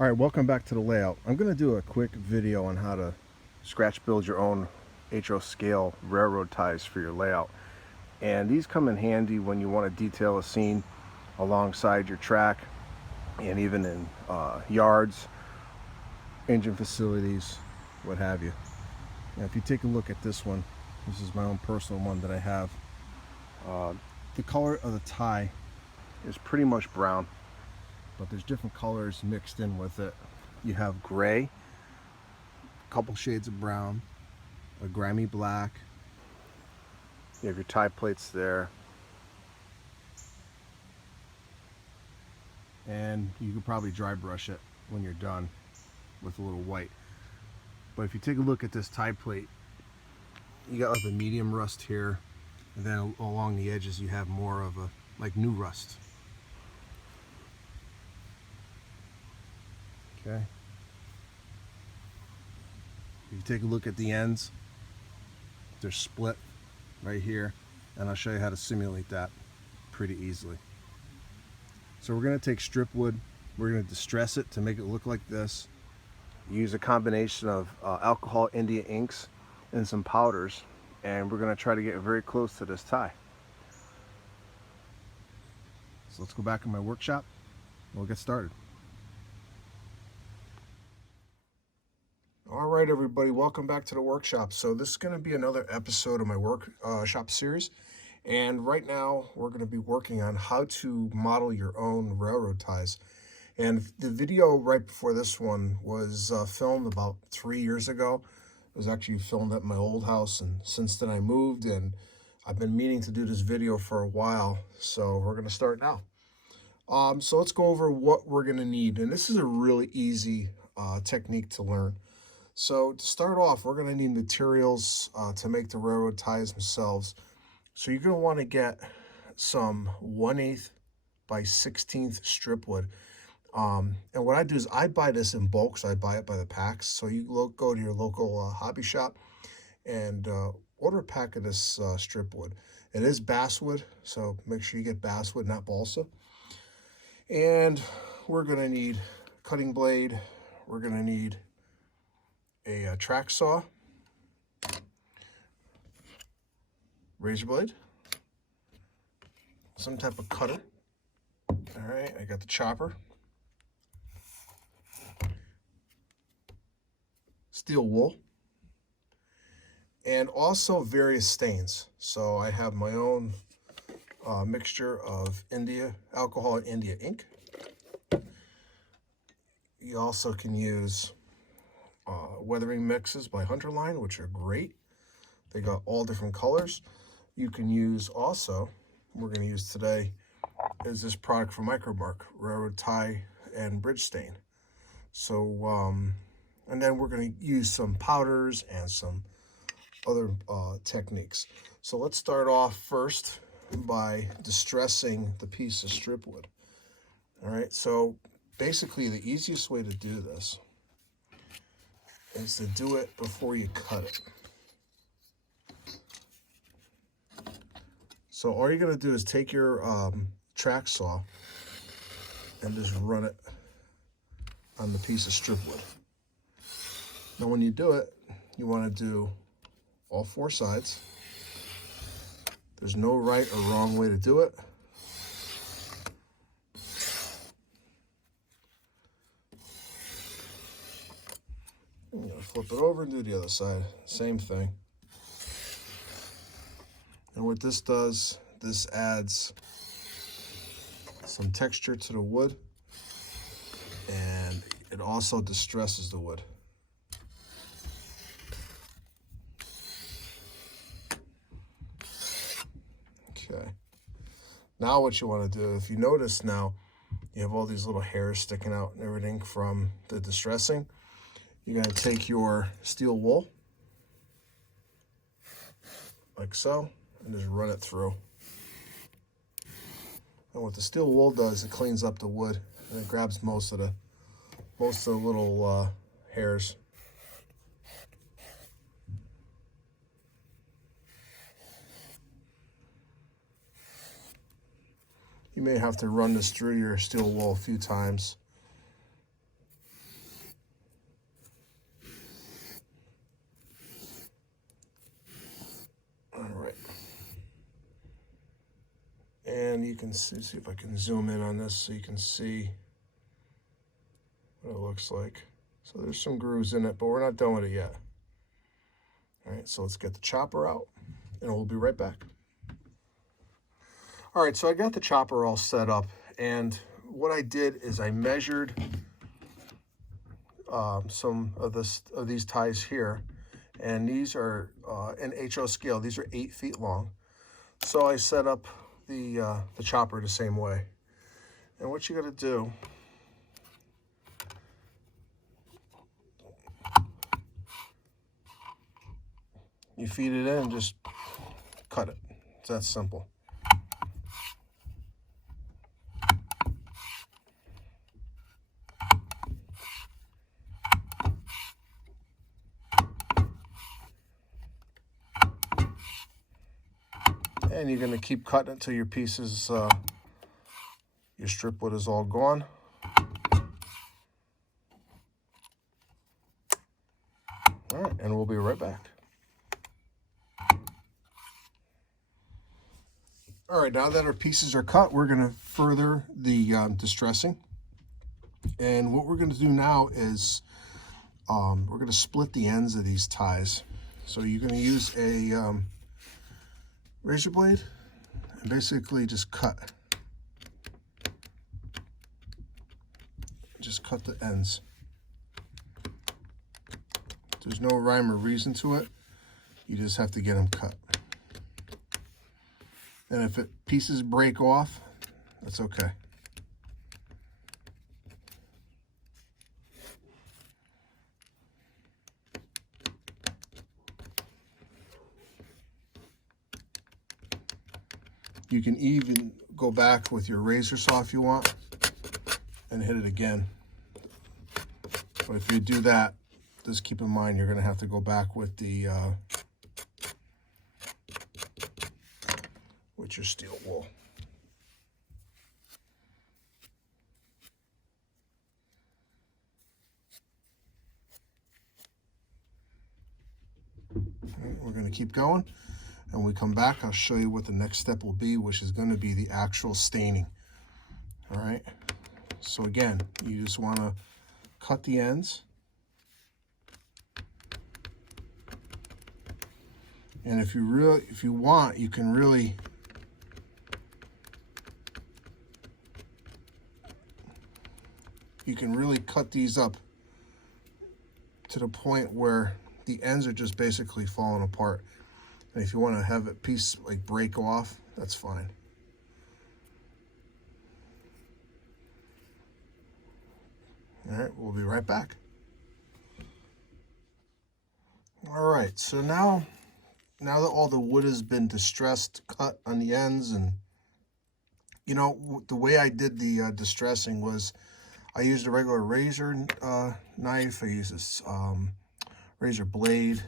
All right, welcome back to the layout. I'm going to do a quick video on how to scratch build your own HO scale railroad ties for your layout. And these come in handy when you want to detail a scene alongside your track and even in yards, engine facilities, what have you. Now, if you take a look at this one, this is my own personal one that I have. The color of the tie is pretty much brown, but there's different colors mixed in with it. You have gray, a couple shades of brown, a grimy black. You have your tie plates there. And you could probably dry brush it when you're done with a little white. But if you take a look at this tie plate, you got like a medium rust here, and then along the edges you have more of a like new rust. Okay. If you take a look at the ends, they're split right here, and I'll show you how to simulate that pretty easily. So we're going to take strip wood, we're going to distress it to make it look like this. Use a combination of alcohol India inks and some powders, and we're going to try to get very close to this tie. So let's go back in my workshop and we'll get started. All right, everybody, welcome back to the workshop. So this is going to be another episode of my workshop series. And right now we're going to be working on how to model your own railroad ties. And the video right before this one was filmed about 3 years ago. It was actually filmed at my old house, and since then I moved, and I've been meaning to do this video for a while. So we're going to start now. So let's go over what we're going to need. And this is a really easy technique to learn. So to start off, we're going to need materials to make the railroad ties themselves. So you're going to want to get some 1/8 by 16th strip wood. And what I do is I buy this in bulk, so I buy it by the packs. So you go to your local hobby shop and order a pack of this strip wood. It is basswood, so make sure you get basswood, not balsa. And we're going to need cutting blade. We're going to need a track saw, razor blade, some type of cutter. All right, I got the chopper, steel wool, and also various stains. So I have my own mixture of alcohol and India ink. You also can use weathering mixes by Hunterline, which are great. They got all different colors. You can use also, we're going to use today, is this product from Micromark, Railroad Tie and Bridge Stain. So, and then we're going to use some powders and some other techniques. So let's start off first by distressing the piece of strip wood. All right, so basically the easiest way to do this is to do it before you cut it. So all you're going to do is take your track saw and just run it on the piece of strip wood. Now when you do it, you want to do all 4 sides. There's no right or wrong way to do it. I'm going to flip it over and do the other side. Same thing. And what this does, this adds some texture to the wood, and it also distresses the wood. Okay. Now what you want to do, if you notice now, you have all these little hairs sticking out and everything from the distressing. You're going to take your steel wool, like so, and just run it through. And what the steel wool does, it cleans up the wood, and it grabs most of the little hairs. You may have to run this through your steel wool a few times. And you can see if I can zoom in on this so you can see what it looks like. So there's some grooves in it, but we're not done with it yet. All right, so let's get the chopper out and we'll be right back. All right, so I got the chopper all set up, and what I did is I measured some of these ties here, and these are an HO scale. These are 8 feet long. So I set up the chopper the same way. And what you got to do, you feed it in and just cut it. It's that simple. And you're going to keep cutting until your pieces, your strip wood is all gone. All right, and we'll be right back. All right, now that our pieces are cut, we're going to further the distressing. And what we're going to do now is we're going to split the ends of these ties. So you're going to use a razor blade and basically just cut the ends. There's no rhyme or reason to it. You just have to get them cut. And if pieces break off, that's okay. You can even go back with your razor saw if you want and hit it again. But if you do that, just keep in mind you're going to have to go back with your steel wool. Right, we're going to keep going. And when we come back, I'll show you what the next step will be, which is going to be the actual staining. All right. So again, you just want to cut the ends. And if you want, you can really cut these up to the point where the ends are just basically falling apart. And if you want to have a piece like break off, that's fine. All right, we'll be right back. All right, so now that all the wood has been distressed, cut on the ends, and you know, the way I did the distressing was I used a regular razor knife. I used this razor blade.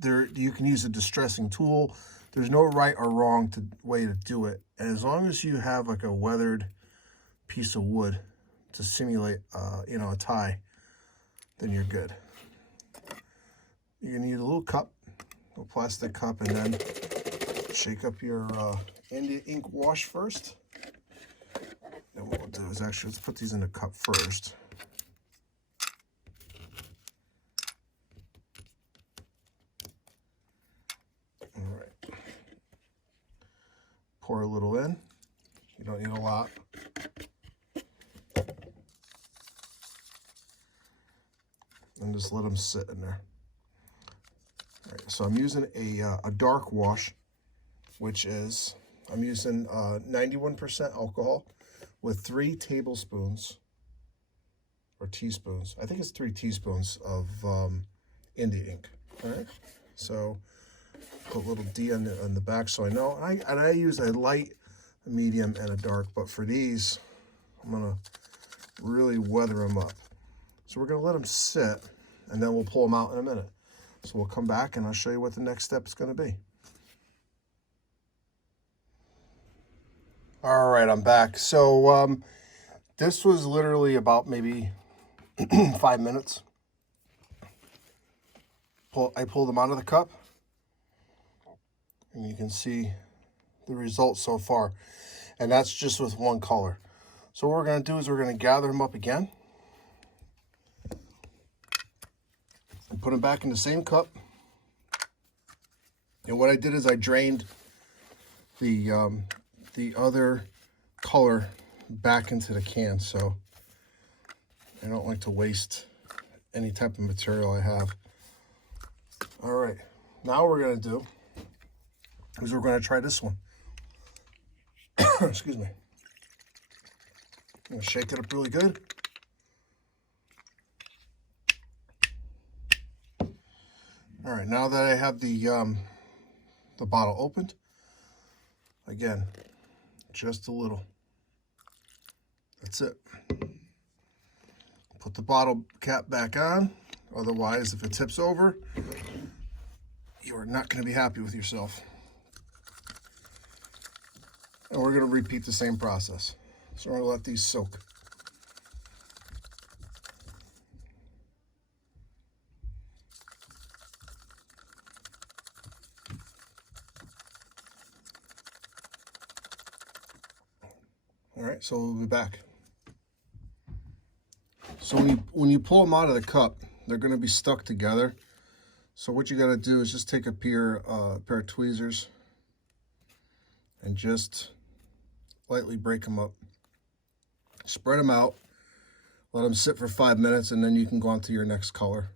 You can use a distressing tool. There's no right or wrong way to do it. And as long as you have like a weathered piece of wood to simulate, a tie, then you're good. You're gonna need a little cup, a plastic cup, and then shake up your India ink wash first. Then what we'll do is actually, let's put these in a cup first. All right. Pour a little in. You don't need a lot. And just let them sit in there. All right, so I'm using a dark wash, which is, I'm using 91% alcohol with 3 tablespoons or teaspoons. I think it's 3 teaspoons of India ink. All right, so put a little D on the back so I know. And I use a light, a medium, and a dark. But for these, I'm gonna really weather them up. So we're gonna let them sit, and then we'll pull them out in a minute. So we'll come back and I'll show you what the next step is gonna be. All right, I'm back. So this was literally about maybe 5 minutes. I pulled them out of the cup, and you can see the results so far. And that's just with one color. So what we're going to do is we're going to gather them up again and put them back in the same cup. And what I did is I drained the other color back into the can, so I don't like to waste any type of material I have. All right, now what we're going to do is we're going to try this one. Excuse me. I'm going to shake it up really good. All right, now that I have the bottle opened, again, just a little. That's it. Put the bottle cap back on. Otherwise, if it tips over, you are not going to be happy with yourself. And we're going to repeat the same process. So we're going to let these soak. All right, so we'll be back. So when you pull them out of the cup, they're going to be stuck together. So what you got to do is just take a pair of tweezers and just lightly break them up. Spread them out. Let them sit for 5 minutes, and then you can go on to your next color.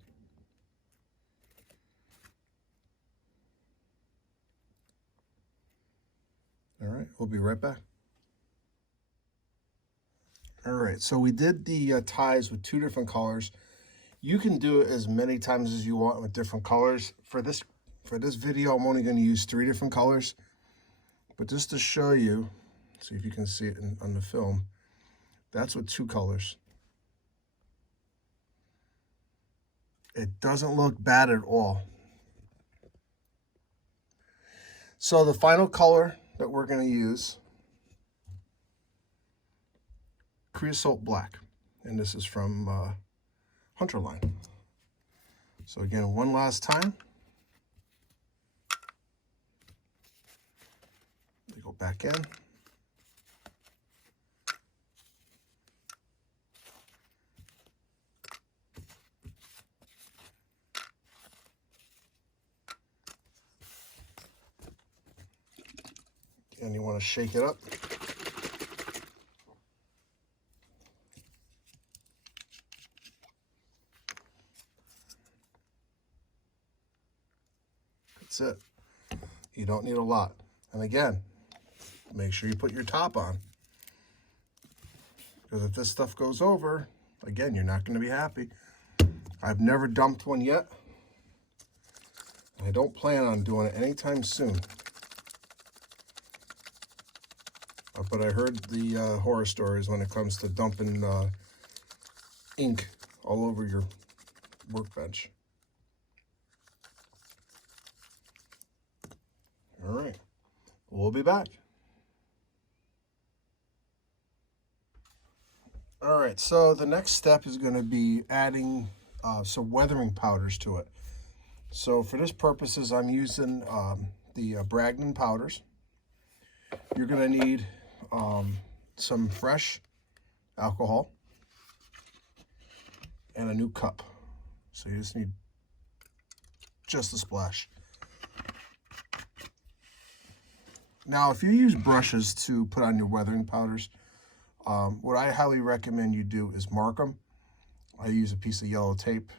All right, we'll be right back. All right, so we did the ties with 2 different colors. You can do it as many times as you want with different colors. For this video, I'm only going to use 3 different colors. But just to show you, see if you can see it on the film, that's with 2 colors. It doesn't look bad at all. So the final color that we're going to use, Creosote Black, and this is from Hunter line. So again, one last time. We go back in. And you want to shake it up. That's it. You don't need a lot. And again, make sure you put your top on. Because if this stuff goes over, again, you're not going to be happy. I've never dumped one yet. I don't plan on doing it anytime soon. But I heard the horror stories when it comes to dumping ink all over your workbench. All right, we'll be back. All right, so the next step is going to be adding some weathering powders to it. So for this purposes, I'm using the Bragdon powders. You're going to need some fresh alcohol and a new cup. So you just need just a splash. Now, if you use brushes to put on your weathering powders, what I highly recommend you do is mark them. I use a piece of yellow tape.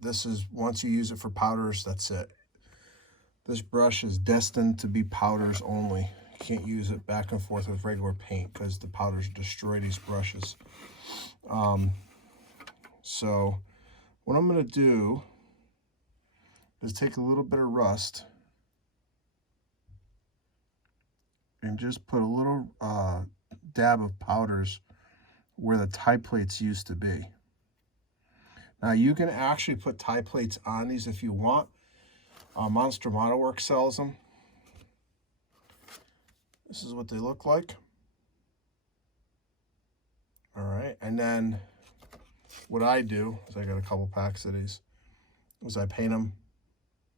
This is, once you use it for powders, that's it. This brush is destined to be powders only. You can't use it back and forth with regular paint because the powders destroy these brushes. So what I'm going to do is take a little bit of rust and just put a little dab of powders where the tie plates used to be. Now you can actually put tie plates on these if you want. Monster Model Works sells them. This is what they look like. All right, and then what I do is I got a couple packs of these, is I paint them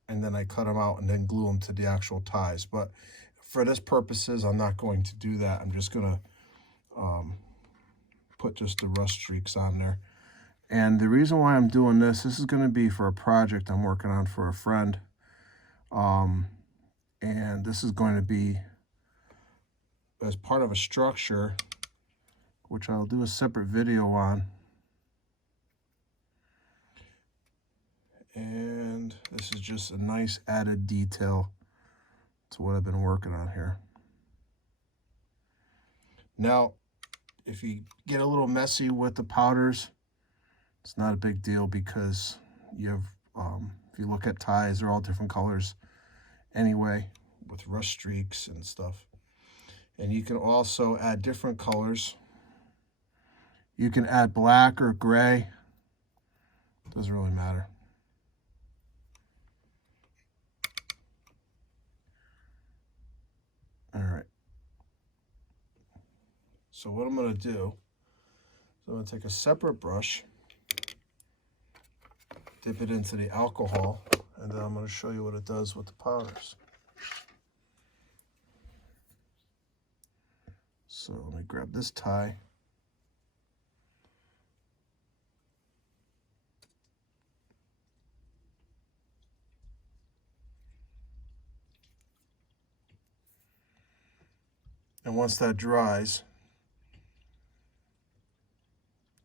and then I cut them out and then glue them to the actual ties. But for this purposes, I'm not going to do that. I'm just going to put just the rust streaks on there. And the reason why I'm doing this is going to be for a project I'm working on for a friend. And this is going to be as part of a structure, which I'll do a separate video on. And this is just a nice added detail to what I've been working on here. Now, if you get a little messy with the powders, it's not a big deal, because you have, if you look at ties, they're all different colors anyway, with rust streaks and stuff. And you can also add different colors. You can add black or gray. Doesn't really matter. All right. So what I'm going to do is I'm going to take a separate brush, dip it into the alcohol, and then I'm going to show you what it does with the powders. So let me grab this tie. And once that dries,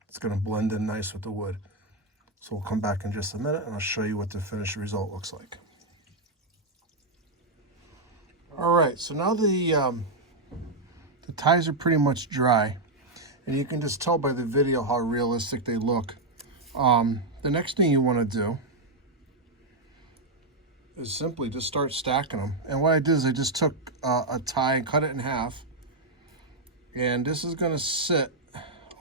it's going to blend in nice with the wood. So we'll come back in just a minute and I'll show you what the finished result looks like. All right, so now the ties are pretty much dry, and you can just tell by the video how realistic they look. The next thing you want to do is simply just start stacking them. And what I did is I just took a tie and cut it in half, and this is going to sit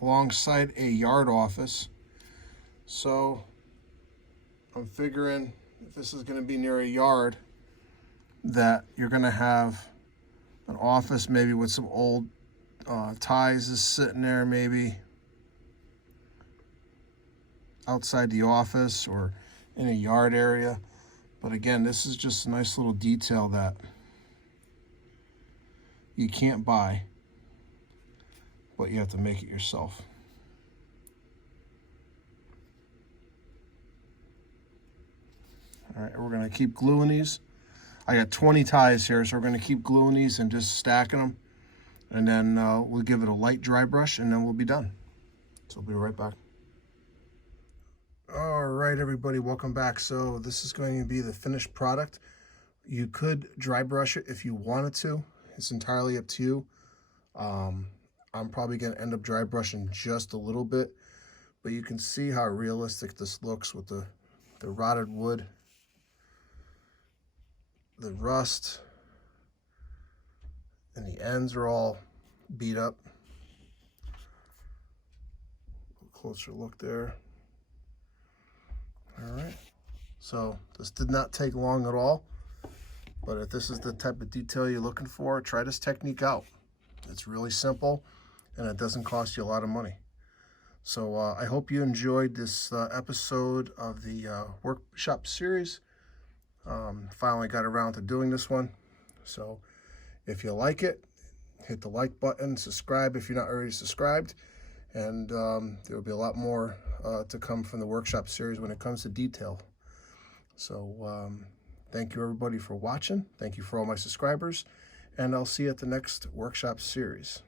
alongside a yard office. So I'm figuring if this is going to be near a yard, that you're going to have an office maybe with some old ties just sitting there, maybe outside the office or in a yard area. But again, this is just a nice little detail that you can't buy, but you have to make it yourself. All right, we're going to keep gluing these. I got 20 ties here, so we're going to keep gluing these and just stacking them. And then we'll give it a light dry brush, and then we'll be done. So we'll be right back. All right, everybody, welcome back. So this is going to be the finished product. You could dry brush it if you wanted to. It's entirely up to you. I'm probably going to end up dry brushing just a little bit, but you can see how realistic this looks with the rotted wood, the rust, and the ends are all beat up. A closer look there. All right, so this did not take long at all, but if this is the type of detail you're looking for, try this technique out. It's really simple, and it doesn't cost you a lot of money. So I hope you enjoyed this episode of the workshop series. Finally got around to doing this one. So if you like it, hit the like button, subscribe if you're not already subscribed, and there will be a lot more to come from the workshop series when it comes to detail. So thank you everybody for watching. Thank you for all my subscribers, and I'll see you at the next workshop series.